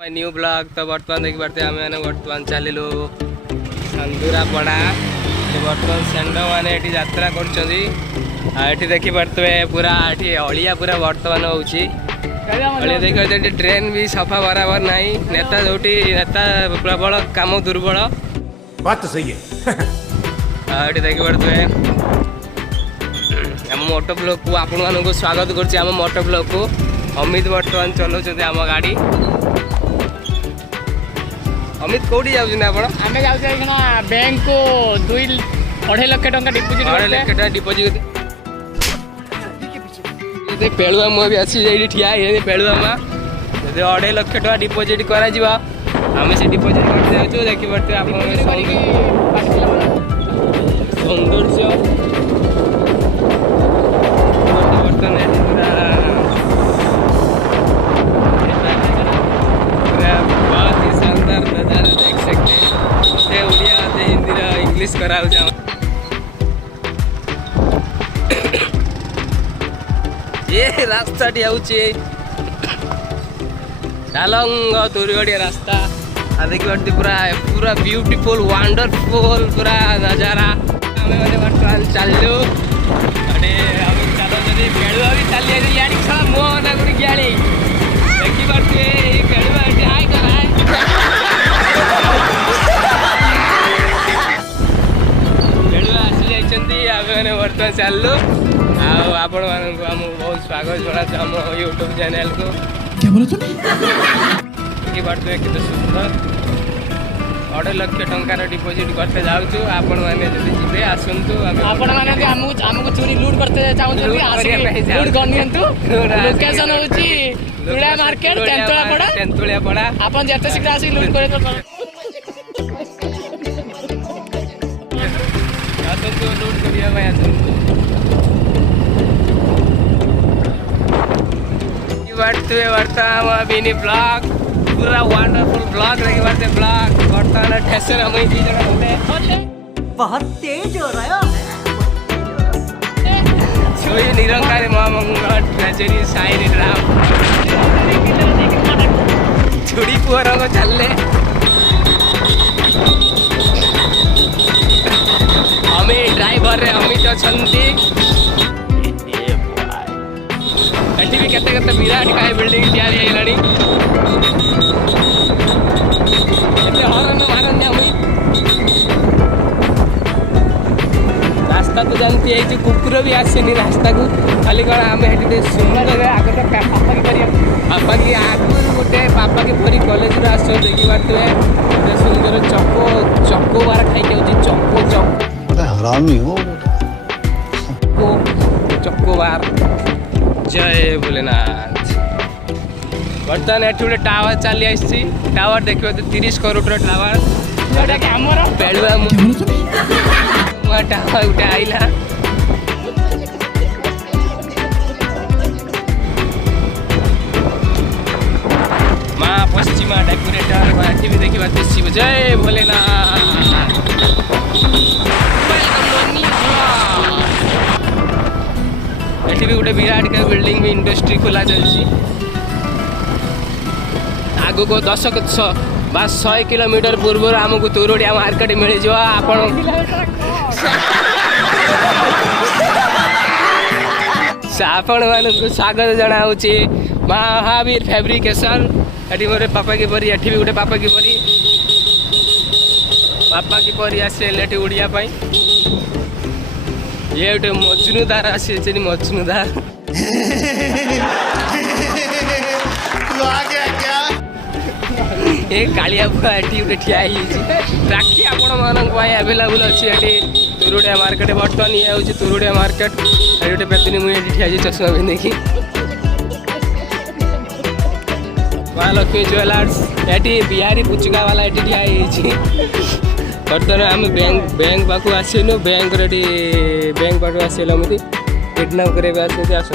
my new blog तो बर्तमान देखी पार्थे आम मैंने बर्तमान चलिलु चांदुरापड़ा बर्तमान सेंड मैंने ये यात्रा कर देखी पार्थे पूरा ये अलिया पूरा बर्तमान होची देखिए ट्रेन भी सफा बराबर नहीं नेता जो नेता प्रबल काम दुर्बल बात तो सही है ये देखी पार्थे आम मोटो ब्लॉग को आपण मानक स्वागत कर मोटो ब्लॉग को अमित बर्तमान चलाउछन्ति आम गाड़ी अमित कौटी जाऊँ आप आम जाऊँ बैंक को 2.5 लाख टका डिपोजिट 2.5 लाख टका डिपोजिट पेलुआ मुझे भी अच्छी ठिया पेलुआ माँ जब 2.5 लाख टका डिपोजिट करें से डिपोजिट कर देखी पार्थे आप सौंदर्य बहुत ही शानदार नजारा देख सकते हैं उड़िया हिंदी इंग्लिश करा ये रास्ता डालंग तुरगड़िया रास्ता देखिए पूरा पूरा ब्यूटीफुल वंडरफुल पूरा नजारा बर्तमान चलू चलो जब पेड़ुआ भी चली जाए मुँह ना गुड़ी गया देखी पार्थे पेड़ुआ हाय कराए पेड़ुआ आसी जाने बर्तमान चलू आपण मानक आम बहुत स्वागत जनाऊँ आम यूट्यूब चैनल को देखी पार्थे केते सुंदर 2.5 लाख टंकार डिपोजिट करते जाऊँ आपण मैंने जब जी आसतु आपण माने हमको चोरी लूट करते चाहते लूट कर लोकेशन होची तुळा मार्केट तेंतुळा पड़ा आपण जते शीघ्र आसी लूट करे तो आसतु लूट करिया भाई आसतु वर्तमान मिनी ब्लॉग पूरा वंडरफुल ब्लॉग देखी पार्थे ब्लॉग बर्तमान ठेसर हम 2 जन होले बहुत तेज हो रहा है छुई निरंकारी महामंगल ट्रेजरी साइन राम छुड़ी पुअर को चलले अमित ड्राइवर रे अमित अछंती एटी भी केते विराट काय बिल्डिंग तैयारी हेलानी एते हरन मारन अमित रास्ता तो जानती है कुकुर भी आसेनी रास्ता को खाली कौन आम हे सुंदर आगे तो पापा की आगुरी गोटे पापा की भरी कॉलेज आस देखी पार्थे गोटे सुंदर चको बार खाई चको हरामी हो चको बार जय भोलेनाथ बर्तमान ये गोटे टावर चली आसी टावर देखिए 30 करोड़ टावर पेड़ुआ टावर गोटे आईला माँ पश्चिमा डेकोरेटर भी देखी पार्थे शिव जय भोलेनाथ ये भी गोटे विराट का बिल्डिंग भी इंडस्ट्री खोला चलती आगु को 100 किलोमीटर पूर्व आमको तुरुड़िया मार्केट मिल जावा आपण मानक स्वागत जनाऊँगी महावीर फैब्रिकेशन ये मोर पापा की परी भी गोटे पापा की परी आसे उड़िया ये गोटे मजनुदार आसी मजनुदार ये कालिया बुआ ये गोटे ठिया राखी आपण मानक अवेलेबल अच्छी तुरुड़िया मार्केट बर्तमान ये हूँ तुरुड़िया मार्केट ये गोटे पेतनी मुझे ठिया चश्मा पिंधिकी महालक्ष्मी ज्वेलर्स ये बिहारी पुचुका वाला ये ठिया बर्तमान आम बैंक पाक आसनु बैंक पाक आसमती किडनाप कर आस